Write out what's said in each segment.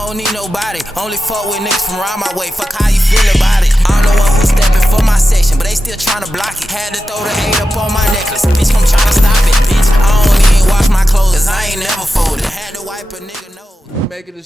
I don't need nobody, only fuck with niggas from around my way. Fuck how you feel about it. I'm the one who stepping for my section, but they still tryna block it. Had to throw the 8 up on my necklace, bitch, come tryna stop it, bitch. I don't even wash my clothes, cause I ain't never folded. Had to wipe a nigga nose. Megan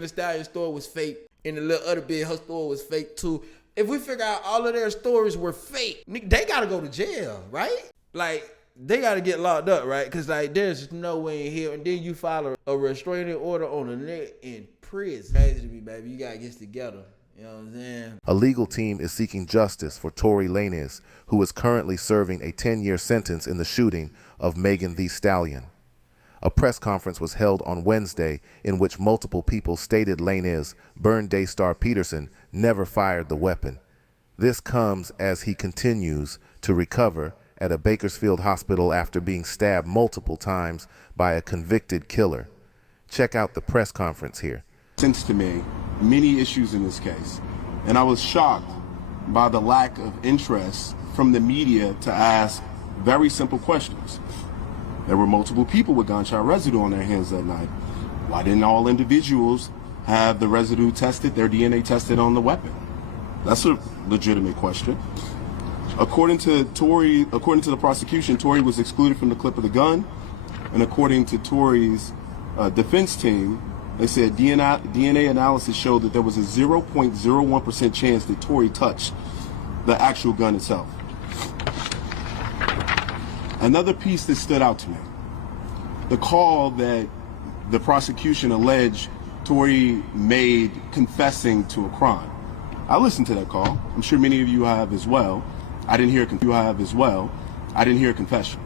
Thee Stallion story was fake, and the little other bitch, her story was fake too. If we figure out all of their stories were fake, they gotta go to jail, right? Like, they gotta get locked up, right? Cause like, there's no way in here, and then you file a restraining order on a nigga in prison. Crazy to me, baby. You gotta get together. You know what I'm saying? A legal team is seeking justice for Tory Lanez, who is currently serving a 10-year sentence in the shooting of Megan Thee Stallion. A press conference was held on Wednesday in which multiple people stated Lanez, Burn Daystar Peterson, never fired the weapon. This comes as he continues to recover at a Bakersfield hospital after being stabbed multiple times by a convicted killer. Check out the press conference here. Since to me, many issues in this case, and I was shocked by the lack of interest from the media to ask very simple questions. There were multiple people with gunshot residue on their hands that night. Why didn't all individuals have the residue tested, their DNA tested on the weapon? That's a legitimate question. According to the prosecution, Tory was excluded from the clip of the gun, and according to Tory's defense team, they said DNA analysis showed that there was a 0.01% chance that Tory touched the actual gun itself. Another piece that stood out to me, the call that the prosecution alleged Tory made confessing to a crime. I listened to that call. I'm sure many of you have as well. I didn't hear a confession.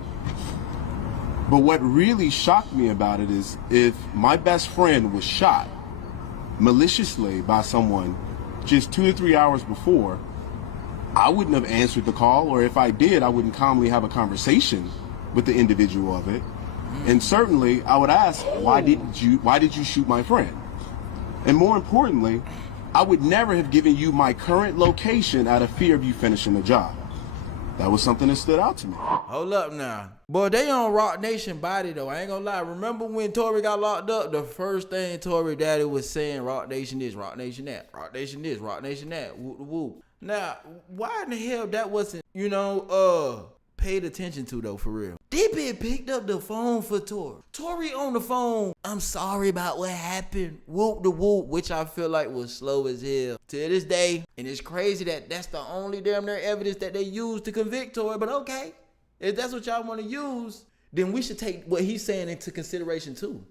But what really shocked me about it is if my best friend was shot maliciously by someone just 2 or 3 hours before, I wouldn't have answered the call, or if I did, I wouldn't calmly have a conversation with the individual of it. And certainly I would ask, why did you shoot my friend? And more importantly, I would never have given you my current location out of fear of you finishing the job. That was something that stood out to me. Hold up now. Boy, they on Rock Nation body though. I ain't gonna lie. Remember when Tory got locked up? The first thing Tory daddy was saying, Rock Nation this, Rock Nation that, Rock Nation this, Rock Nation that, whoop whoop. Now, why in the hell that wasn't, paid attention to though, for real? They been picked up the phone for Tory. Tory on the phone, I'm sorry about what happened, whoop the whoop, which I feel like was slow as hell to this day. And it's crazy that that's the only damn near evidence that they used to convict Tory. But okay, if that's what y'all want to use, then we should take what he's saying into consideration too,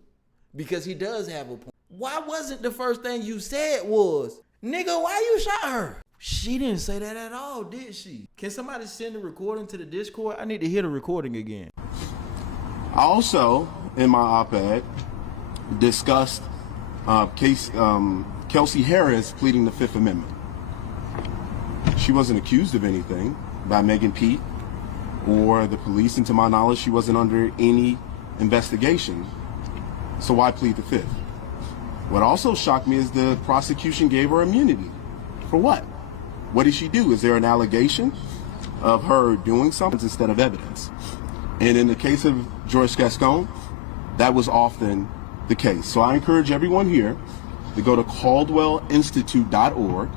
because he does have a point. Why wasn't the first thing you said was, nigga, why you shot her? She didn't say that at all, did she? Can somebody send the recording to the Discord? I need to hear the recording again. I also, in my op-ed, discussed Kelsey Harris pleading the Fifth Amendment. She wasn't accused of anything by Megan Pete or the police, and to my knowledge, she wasn't under any investigation. So why plead the Fifth? What also shocked me is the prosecution gave her immunity. For what? What did she do? Is there an allegation of her doing something instead of evidence? And in the case of Joyce Gascon, that was often the case. So I encourage everyone here to go to caldwellinstitute.org,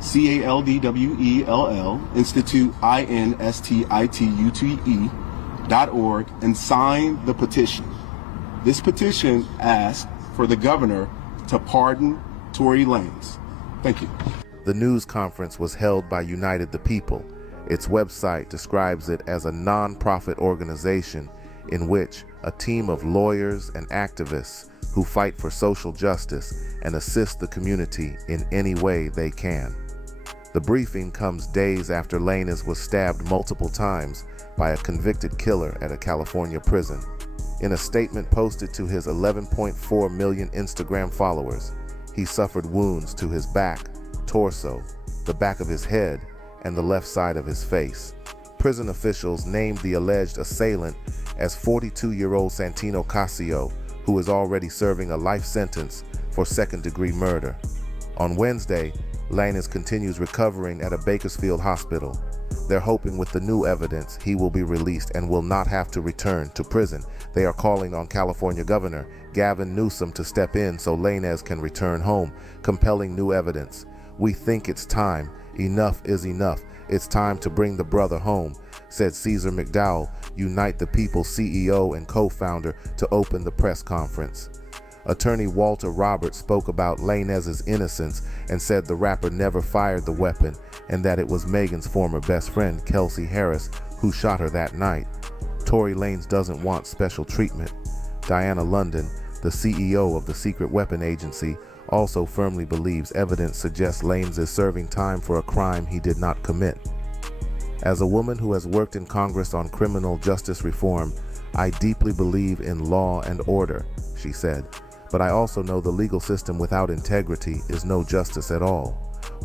CALDWELL, Institute, INSTITUTE.org, and sign the petition. This petition asks for the governor to pardon Tory Lanez. Thank you. The news conference was held by United the People. Its website describes it as a non-profit organization in which a team of lawyers and activists who fight for social justice and assist the community in any way they can. The briefing comes days after Lanez was stabbed multiple times by a convicted killer at a California prison. In a statement posted to his 11.4 million Instagram followers, he suffered wounds to his back, torso, the back of his head, and the left side of his face. Prison officials named the alleged assailant as 42-year-old Santino Casio, who is already serving a life sentence for second-degree murder. On Wednesday, Lanez continues recovering at a Bakersfield hospital. They're hoping with the new evidence he will be released and will not have to return to prison. They are calling on California Governor Gavin Newsom to step in so Lanez can return home, compelling new evidence. We think it's time. Enough is enough. It's time to bring the brother home, said Caesar McDowell, Unite the People CEO and co-founder, to open the press conference. Attorney Walter Roberts spoke about Lanez's innocence and said the rapper never fired the weapon and that it was Megan's former best friend, Kelsey Harris, who shot her that night. Tory Lanez doesn't want special treatment. Diana London, the CEO of the Secret Weapon Agency, also firmly believes evidence suggests Lanez is serving time for a crime he did not commit. As a woman who has worked in Congress on criminal justice reform, I deeply believe in law and order, she said. But I also know the legal system without integrity is no justice at all.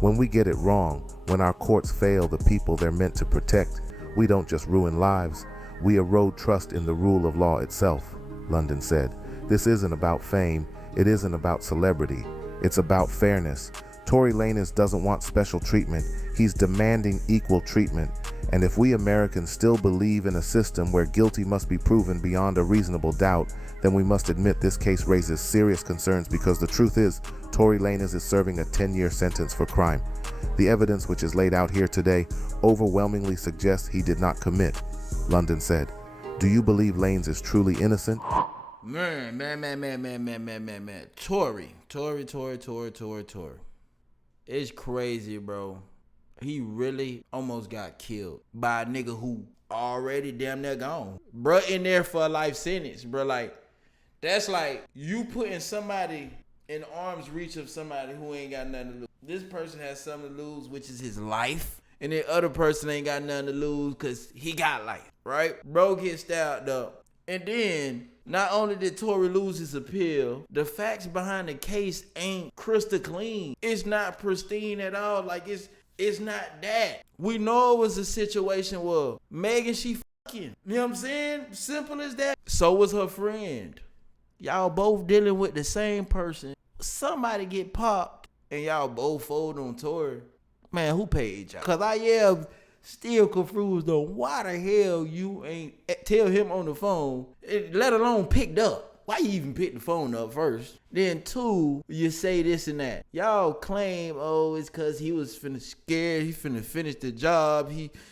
When we get it wrong, when our courts fail the people they're meant to protect, we don't just ruin lives, we erode trust in the rule of law itself, London said. This isn't about fame, it isn't about celebrity, it's about fairness. Tory Lanez doesn't want special treatment, he's demanding equal treatment. And if we Americans still believe in a system where guilty must be proven beyond a reasonable doubt, then we must admit this case raises serious concerns because the truth is, Tory Lanez is serving a 10-year sentence for crime. The evidence which is laid out here today overwhelmingly suggests he did not commit, London said. Do you believe Lanez is truly innocent? Man. Tory. It's crazy, bro. He really almost got killed by a nigga who already damn near gone. Bruh in there for a life sentence, bro. Like, that's like you putting somebody in arm's reach of somebody who ain't got nothing to lose. This person has something to lose, which is his life. And the other person ain't got nothing to lose because he got life, right? Bro gets stabbed up. And then, not only did Tory lose his appeal, the facts behind the case ain't crystal clean. It's not pristine at all. Like, it's not that. We know it was a situation where Megan, she fucking. You know what I'm saying? Simple as that. So was her friend. Y'all both dealing with the same person. Somebody get popped and y'all both fold on Tory. Man, who paid y'all? Cause I am still confused on why the hell you ain't tell him on the phone, let alone picked up. Why you even pick the phone up first? Then two, you say this and that. Y'all claim, oh, it's cause he was finna scared, he finna finish the job,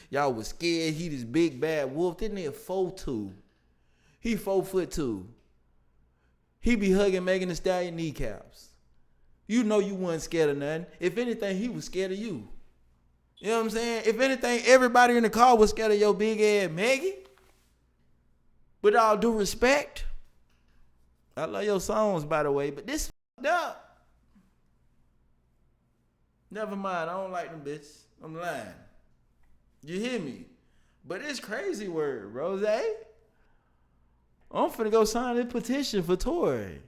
y'all was scared, he this big bad wolf. That nigga 4'2". He 4'2". He be hugging Megan Thee Stallion kneecaps. You know you wasn't scared of nothing. If anything, he was scared of you. You know what I'm saying? If anything, everybody in the car was scared of your big ass Maggie. With all due respect, I love your songs, by the way, but this f***ed up. Never mind, I don't like them bitches. I'm lying. You hear me? But it's crazy word, Rose. I'm finna go sign this petition for Tory.